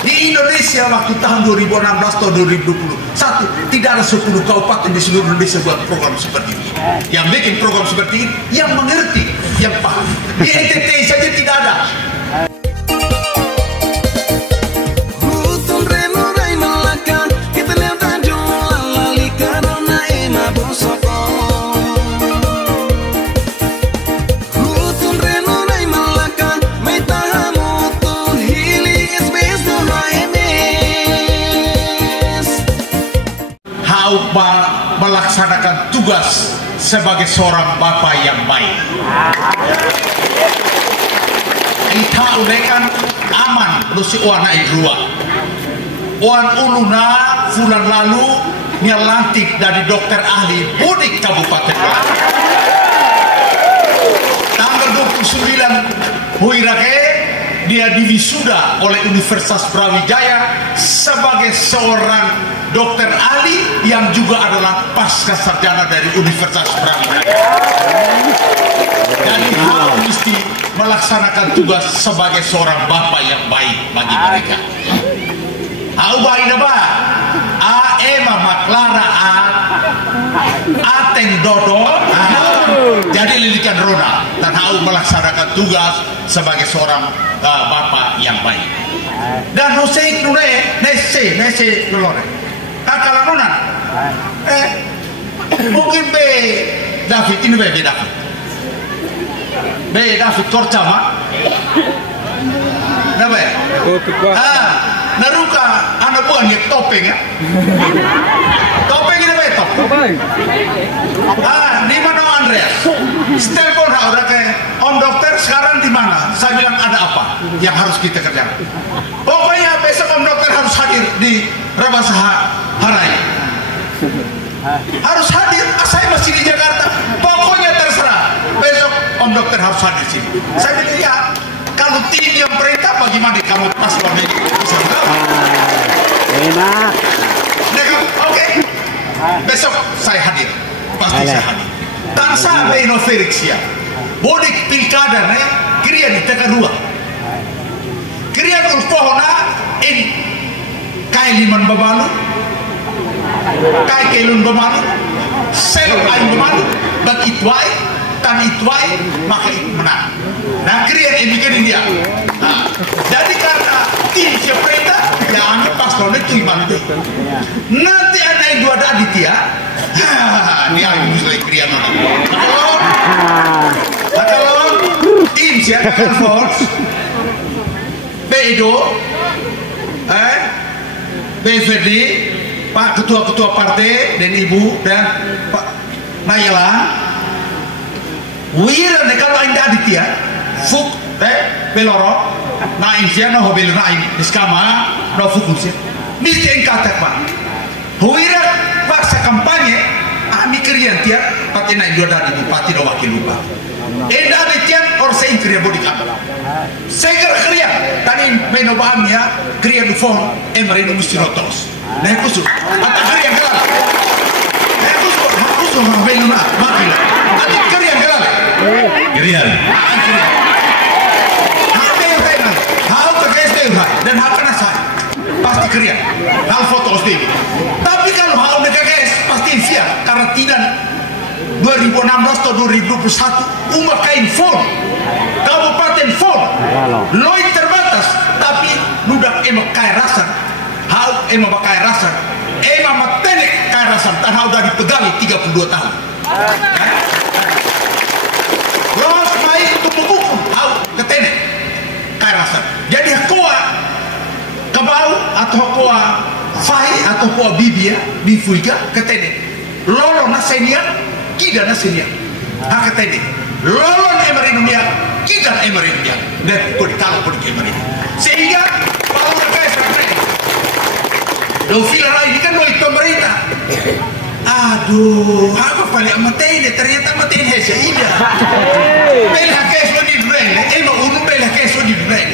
Di Indonesia waktu tahun 2016 atau 2021 tidak ada 10 kabupaten di seluruh Indonesia buat program seperti ini. Yang bikin program seperti ini yang mengerti, yang paham. Di NTT saja tidak ada. Melaksanakan tugas sebagai seorang bapak yang baik. Kita ulekan aman lusi wana idrua. Wan uluna bulan lalu nyelantik dari dokter ahli Budik Kabupaten Bali. Tanggal 29 Huirake dia diwisuda oleh Universitas Brawijaya sebagai seorang dokter ahli yang juga adalah pasca sarjana dari Universitas Brawijaya. Dan harus mesti melaksanakan tugas sebagai seorang bapak yang baik bagi mereka. Baik apa? Ema maklara ateng dodo. Jadi lilikan rona dan harus melaksanakan tugas sebagai seorang bapak yang baik. Dan Hussein nune nese lolore. Kakalanunan, mungkin be David ini be David Korcama, nabe? Naruka anak buah nih topeng ya, topeng ini be topeng. Di mana Andreas? Telepon udah kayak Om Dokter sekarang di mana? Saya bilang ada apa yang harus kita kerjakan? Pokoknya besok Om Dokter harus hadir di Rabasaha Harai. Harus hadir. Saya masih di Jakarta. Pokoknya terserah. Besok Om Dokter harus hadir sini. Saya bilang ya. Kalau tim yang perintah bagaimana kamu pas ini bisa tahu? Enak. Oke. Besok saya hadir. Pasti saya hadir. Tansa Beno Felixia. Bodik pilkada nih. Kirian di kedua. Kirian ulpohona ini. Kai liman babalu, kai kelun babalu, sel kain babalu, bag itway, tan itway, maka itu menang. Nah, krian ini kan dia. Jadi karena tim siapa perintah, ya anu paslon itu iman itu. Nanti ada yang dua Aditya, dia yang bisa krian orang. Kalau tim siapa force, bedo, BVD, Pak Ketua-Ketua Partai dan Ibu dan Pak Nayla Wira ne kalau anda Aditya Fuk Beloro na insia no hobelu na iskama no fukusia mesti engkata Pak Wira Pak sa kampanye amikrian tia pati na dua dari bupati do wakil lupa enda Aditya or sa inkriya bodik apa segera kriya tani menobamnya kriya du fon emre no mesti notos nah khusus atau kriya kelal nah khusus mabelu na makila atau kriya kelal kriya dan hal kena sah pasti kriya hal foto osdi tapi kalau hal mereka guys pasti siap karena tidak 2016 atau 2021 umat kain phone kabupaten phone loin terbatas tapi ludak emak kaya rasan hal emak kaya rasan emak matenek kaya rasan dan hal dari pegali 32 tahun los main untuk mengukur hal ketenek kaya rasan jadi koa kebau atau koa fai atau koa bibi ya bifuiga ketenek lolo na senior kita na senior hak ketenek lolo na emarinunia kita na emarinunia dan kodi kalau kodi emarinunia sehingga kalau mereka seperti do filar ini kan dari pemerintah aduh apa paling amatene ternyata amatene hesa ida bela keso di brand emang unu bela keso di brand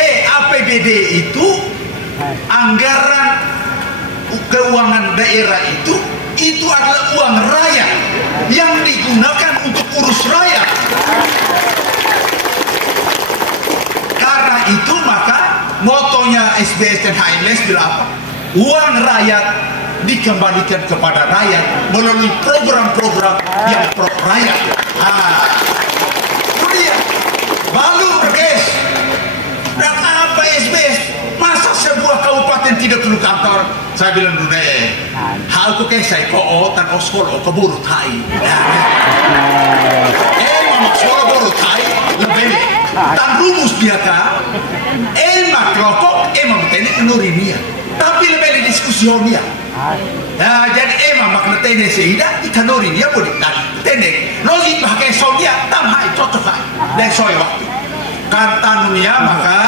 APBD itu anggaran keuangan daerah itu adalah uang rakyat yang digunakan untuk urus rakyat. Karena itu maka motonya HSBS dan HMS bilang apa? Uang rakyat dikembalikan kepada rakyat melalui program-program yang pro rakyat. Kemudian baru guys, dan apa SBS? Masa sebuah kabupaten tidak perlu kantor? Saya bilang dulu hal ko kayak saya ko tan sekolah keburu thai. Mama sekolah buru thai lebih tan rumus dia ka. Mak rokok tene nurinia. Tapi lebih diskusionia. Jadi makna tene seida ikanurinia boleh dan tene logik pakai sonia tamhai cocok hai. Dan soy waktu. Kata dunia maka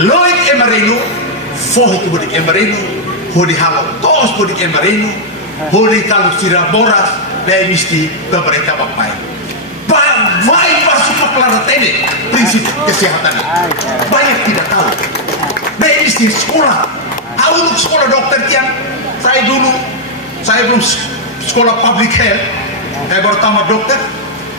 loik emarenu foh itu boleh emarenu. Hodi halo tos boleh emarenu. Hodi kalau sirah boras dan mesti pemerintah bapak. Baik masuk ke pelarat ini prinsip kesehatan. Banyak tidak tahu. Dan mesti sekolah. Untuk sekolah dokter yang saya belum sekolah public health. Saya baru tamat dokter.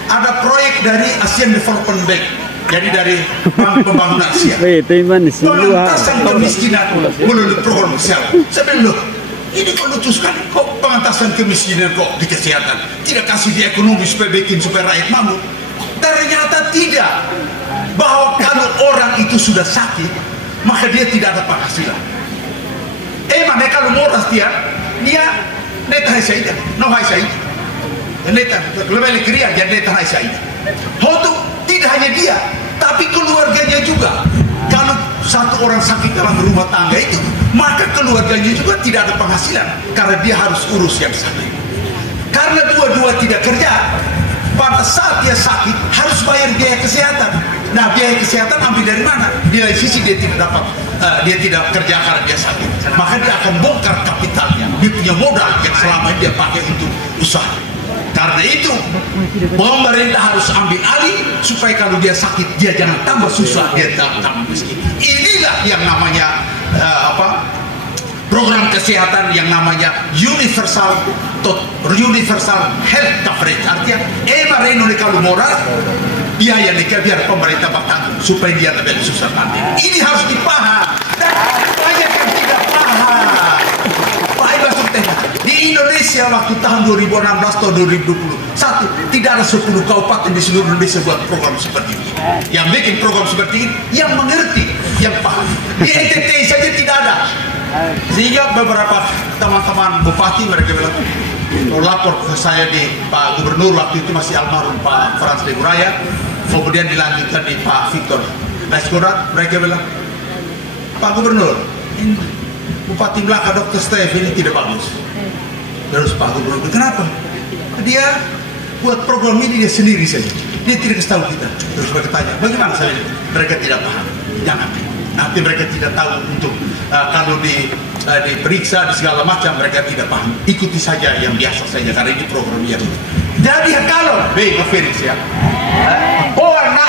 Ada proyek dari Asian Development Bank. Jadi dari Bank Pembangunan Asia. Pengentasan kemiskinan melalui program kesehatan. Saya bilang, ini kok lucu sekali. Kok pengentasan kemiskinan kok di kesehatan? Tidak kasih di ekonomi supaya bikin supaya rakyat mampu. Ternyata tidak. Bahwa kalau orang itu sudah sakit, maka dia tidak ada penghasilan. Mana kalau moras dia neta hai saida, no hai saida. Neta lebih kriya jadi neta hai saida. Hotu tidak hanya dia, tapi keluarganya juga. Kalau satu orang sakit dalam rumah tangga itu, maka keluarganya juga tidak ada penghasilan karena dia harus urus yang sakit. Karena dua-dua tidak kerja, pada saat dia sakit harus bayar biaya kesehatan. Nah, biaya kesehatan ambil dari mana? Di lain sisi dia tidak dapat, dia tidak kerja karena dia sakit. Maka dia akan bongkar kapitalnya, dia punya modal yang selama ini dia pakai untuk usaha. Karena itu pemerintah harus ambil alih supaya kalau dia sakit dia jangan tambah susah, dia tambah miskin. Inilah yang namanya program kesehatan yang namanya universal health coverage. Artinya Reno kalau moral biaya biar pemerintah bertanggung supaya dia lebih susah nanti. Ini harus dipaham dan banyak yang tidak paham. Di Indonesia waktu tahun 2016 atau 2021 tidak ada 10 kabupaten di seluruh Indonesia buat program seperti ini. Yang bikin program seperti ini yang mengerti, yang paham. Di NTT saja tidak ada. Sehingga beberapa teman-teman bupati mereka bilang lapor ke saya di Pak Gubernur waktu itu masih almarhum Pak Frans Leguraya, kemudian dilanjutkan di Pak Victor Naiskodat. Mereka bilang, Pak Gubernur, Bupati Melaka Dr. Steve ini tidak bagus. Terus Pak Gubernur, kenapa? Dia buat program ini dia sendiri saja. Dia tidak kasih tahu kita. Terus mereka tanya, bagaimana saya? Mereka tidak paham. Jangan. Nanti mereka tidak tahu untuk kalau diperiksa di segala macam mereka tidak paham. Ikuti saja yang biasa saja karena ini program yang itu. Jadi kalau Felix ya.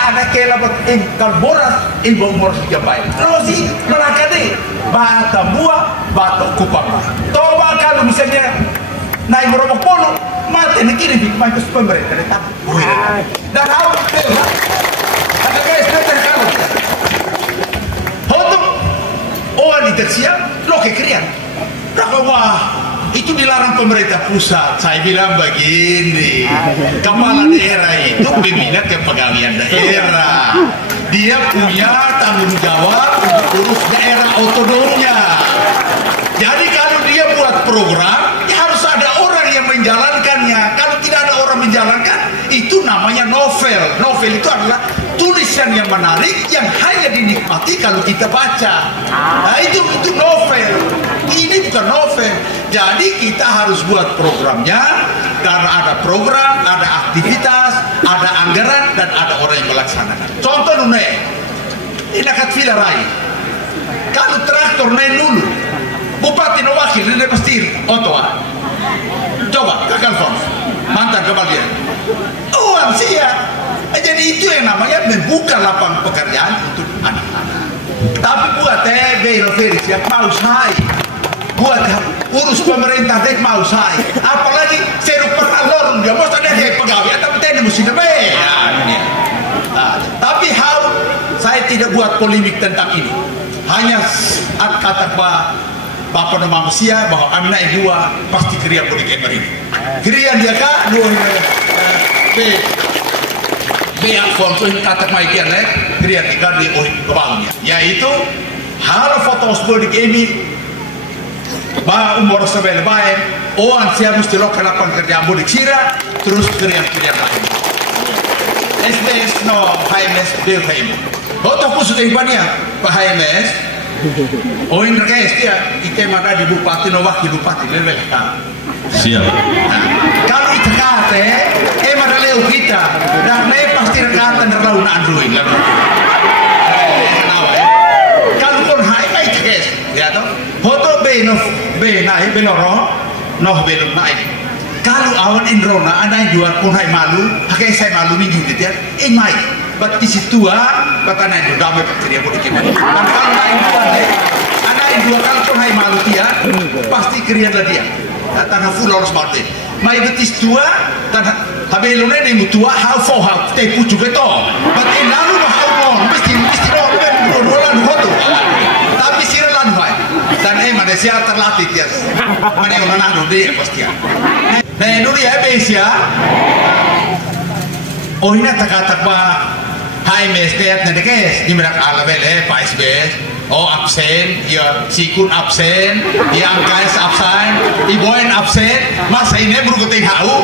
Ada kelabot kalboras boras jabai. Terus Melaka deh bata buah bata kupang. Toba kalau misalnya naik berapa puluh mati ini kiri di main pemerintah tetap. Dan harus ada guys betul kalau. Hotum orang ditersiap lo kekrian. Wah itu dilarang pemerintah pusat. Saya bilang begini, kepala daerah itu pimpinan kepegawaian daerah. Dia punya tanggung jawab untuk urus daerah otonomnya. Jadi kalau dia buat program, ya harus ada orang yang menjalankannya. Kalau tidak ada orang menjalankan, itu namanya novel. Novel itu adalah tulisan yang menarik yang hanya dinikmati kalau kita baca. Nah itu novel. Ini bukan novel. Jadi kita harus buat programnya karena ada program, ada aktivitas, ada anggaran dan ada orang yang melaksanakan. Contoh ini dekat Villa Rai. Kalau traktor naik dulu, Bupati no wakil ini pasti Ottawa. Coba kakak Fon, mantan kembalian. Uang siap. Jadi itu yang namanya membuka lapangan pekerjaan untuk anak-anak. Tapi buat Beno Felix yang mau saya, buat urus pemerintah dek mau saya. Apalagi saya pernah lorong dia mau ada pegawai tapi tadi mesti lebih. Tapi saya tidak buat polemik tentang ini. hanya kata Bapak nama manusia bahwa anak dua pasti kriya boleh kemer ini. Kriya dia kak dua yang konsumen kata maikian lek kriya tiga di kebalnya, yaitu hal foto sebelum ini bah umur sebel baik, orang siapa mesti lo kelapan kerja boleh sira terus kriya lain. SBS no HMS bel HMS. Hoto aku sudah ibania Pak HMS. Oh ini guys dia kita mana di bupati no wakil bupati level kan. Siap. Kalau itu kata, mana leu kita, dan pasti rekatan terlalu Android lah. Kalau pun hai itu guys, ya toh. Hoto be naik beloro, noh belum naik. Kalau awan indrona ada yang jual pun hai malu, hakai saya malu minggu gitu ya. Mai, bat di situ kata naik juga damai dia boleh kemana. Dan kalau naik dua ada yang dua kali pun hai malu dia, pasti kriatlah dia. Tanah full harus mati. Mai betis tua, tanah habelune ni mutua hal fo hal tepu juga to. Bat lalu hal mon, mesti no bulan hotu. Tapi siralan mai. Dan mana sia terlatih dia. Mana orang nado dia pasti. Nah, ini dia besia. Oh ini tak hai mes kayak nanti guys, di mana ala bele Pak SBS. Oh absen, ya sikun absen, ya angkais absen, ibuin absen, masa ini baru ketemu.